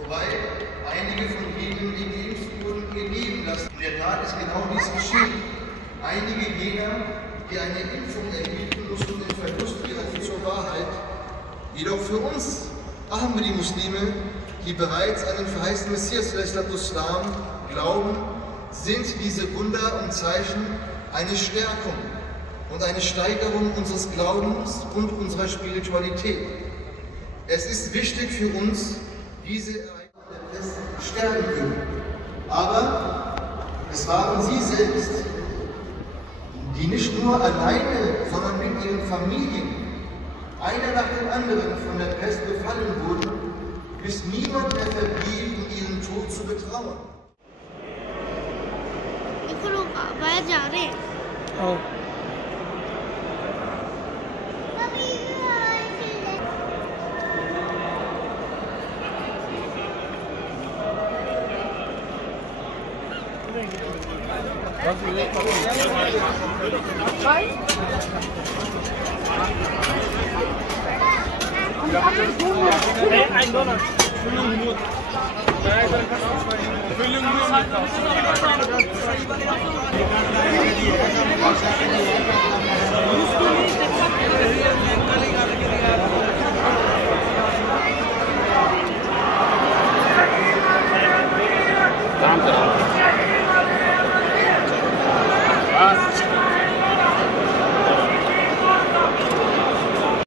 Wobei einige von denen, die geimpft wurden, ihr Leben lassen. In der Tat ist genau dies geschehen. Einige jener, die eine Impfung erhielten, mussten den Verlust ihrer zur Wahrheit. Jedoch für uns, Ahmadi-Muslime, die bereits an den verheißten Messias Islam glauben, sind diese Wunder und Zeichen eine Stärkung und eine Steigerung unseres Glaubens und unserer Spiritualität. Es ist wichtig für uns, diese Ereignisse der Pest stärken können. Aber es waren sie selbst, die nicht nur alleine, sondern mit ihren Familien, einer nach dem anderen von der Pest befallen wurden, bis niemand mehr verblieb, um ihren Tod zu betrauern. Oh. Ein Donut. Füllung nur. Füllung nur.